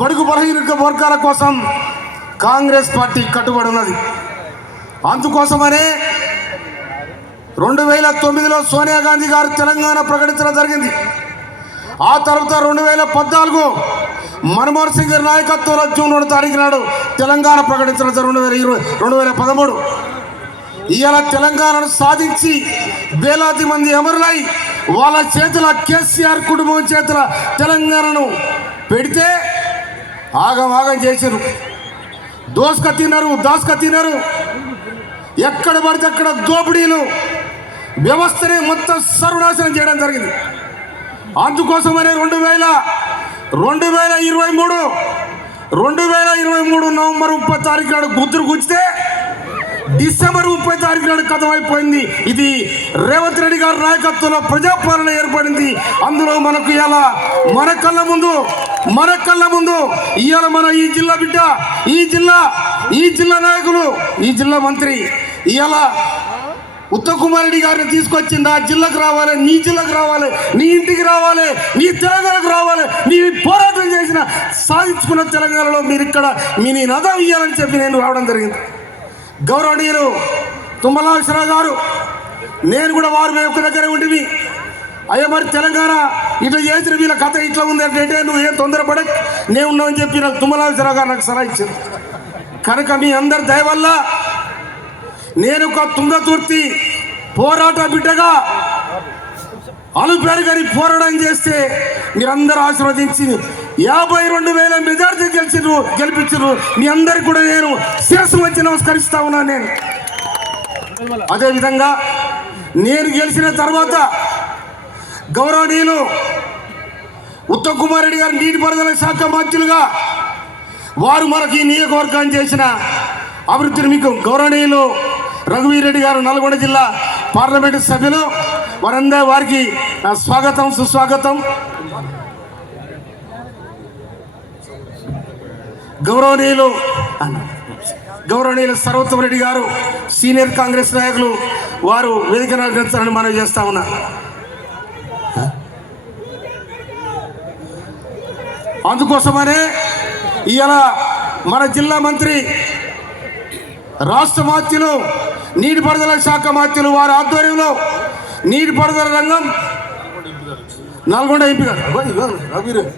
బడుగు బలహీన వర్గాల కోసం కాంగ్రెస్ పార్టీ కట్టుబడి ఉన్నది. అందుకోసమనే 2009లో సోనియా గాంధీ గారు తెలంగాణ ప్రకటించడం జరిగింది. ఆ తర్వాత 2014 మన్మోహన్ సింగ్ గారి నాయకత్వంలో జూన్ 2 తారీఖు నాడు తెలంగాణ ప్రకటించడం 2013. ఇవాళ తెలంగాణను సాధించి వేలాది మంది అమరులై వాళ్ళ చేతుల కేసీఆర్ కుటుంబం చేతుల తెలంగాణను పెడితే ఆగం చేశారు. దోసుక తిన్నారు. ఎక్కడ పడితే అక్కడ దోపిడీలు వ్యవస్థనే మొత్తం సర్వనాశనం చేయడం జరిగింది. అందుకోసమనే 2023 నవంబర్ 30 తారీఖు నాడు గుర్తులు గుచ్చితే డిసెంబర్ 30 తారీఖు నాడు కథమైపోయింది. ఇది రేవంత్ రెడ్డి గారి నాయకత్వంలో ప్రజాపాలన ఏర్పడింది. అందులో మనకు ఇలా మన కళ్ళ ముందు ఇవాళ మన ఈ జిల్లా బిడ్డ, ఈ జిల్లా నాయకులు, ఈ జిల్లా మంత్రి ఇవాళ ఉత్తమ్ కుమార్ రెడ్డి గారిని తీసుకొచ్చి నా జిల్లాకు రావాలి, నీ జిల్లాకు రావాలి, నీ ఇంటికి రావాలి, నీ తెలంగాణకు రావాలి, నీ పోరాటం చేసిన సాధించుకున్న తెలంగాణలో మీరు ఇక్కడ మీ నదం ఇవ్వాలని చెప్పి నేను రావడం జరిగింది. గౌరవనీయులు తుమ్మల నాగేశ్వరరావు గారు, నేను కూడా వారు మేము ఒక్క దగ్గర ఉండివి. అయ్యా మరి తెలంగాణ ఇట్లా చేసిన వీళ్ళ కథ ఇట్లా ఉంది అంటే నువ్వు ఏం తొందరపడే నేను ఉన్నావని చెప్పి నాకు తుమ్మల నాగేశ్వరరావు గారు నాకు సలహా ఇచ్చారు. కనుక మీ అందరి దయ వల్ల నేను ఒక తుంగతుర్తి పోరాట బిడ్డగా అలుపేరు గారి పోరాటం చేస్తే మీరందరూ ఆశీర్వదించి 52,000 మెజార్టీ గెలిపించారు. మీ అందరికి కూడా నేను శిరస్సు వచ్చి నమస్కరిస్తా ఉన్నాను. నేను అదేవిధంగా నేను గెలిచిన తర్వాత గౌరవనీయులు ఉత్తమ్ కుమార్ రెడ్డి గారు నీటిపారుదల శాఖ మంత్రులుగా వారు మనకి ఈ నియోజకవర్గాన్ని చేసిన అభివృద్ధిని మీకు గౌరవనీయులు రఘువీర్ రెడ్డి గారు నల్గొండ జిల్లా పార్లమెంటు సభ్యులు వారికి స్వాగతం సుస్వాగతం. గౌరవనీయులు సర్వోత్తమ్ రెడ్డి గారు సీనియర్ కాంగ్రెస్ నాయకులు వారు వేదిక అలంకరించాలని మనం చేస్తా ఉన్నా. అందుకోసమనే ఇవాళ మన జిల్లా మంత్రి, రాష్ట్ర మాత్యులు, నీటిపారుదల శాఖ మాత్యులు వారి ఆధ్వర్యంలో నీటిపారుదల రంగం నల్గొండ ఎంపీ గారు రఘువీర్ రెడ్డి